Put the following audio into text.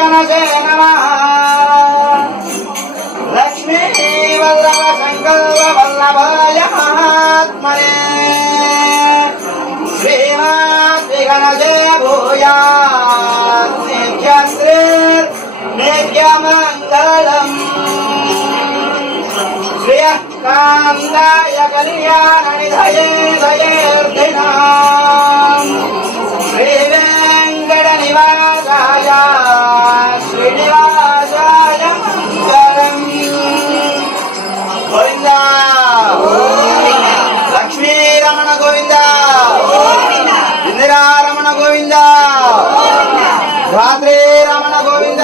गणसे नमः लक्ष्मी वल्लभ संकल्प वल्लभाय महात्मने श्रीमात्रि गणसे भूयात् नित्यश्री नित्यमङ्गलम् श्रियः कान्ताय कल्याणनिधये दयेऽर्थिनाम् श्रीवेङ्कटनिवासाय श्रीनिवासाय मङ्गलम् गोविन्द लक्ष्मीरमण गोविन्द इंदिरारमण गोविन्द धात्री रमण गोविन्द